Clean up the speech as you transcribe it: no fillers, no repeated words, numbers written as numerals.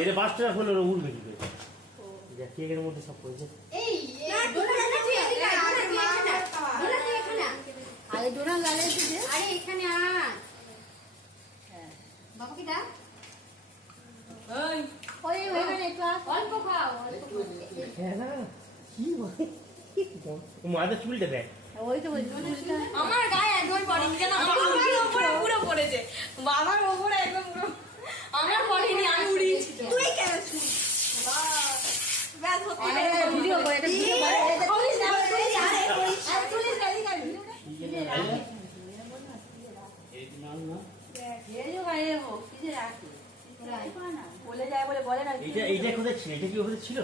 এটা 5 টাকা হলো উড়বে কি করে? যা কেকের মধ্যে সব পড়েছে। এই ডোনা লাগাচ্ছি এদিকে ডোনা তুই এখানে আরে ডোনা লাগাচ্ছি যে আরে এখানে আ হ্যাঁ বাবা কি দা ওই ওই ওখানে একটু অল্প খাও হ্যাঁ না কি বলে ও মাদা চুলটা দেখ ওই তো বলছি আমার গায়ে একদম পড়েনি জানো আমার উপরে পুরো পড়েছে বাবার উপরে একদম পুরো আমার পড়েনি আমি উড়িয়েছি তুই কেন ছুরি ব্যাস হতে ভিডিও করে এটা ভিডিও করে পুলিশ না পুলিশ গালি গালি এই নাম না এই যে গায়ে হোক কি যে রাখি বলে যায় বলে না এইটা কোথায় ছিল এটা কি ওখানে ছিল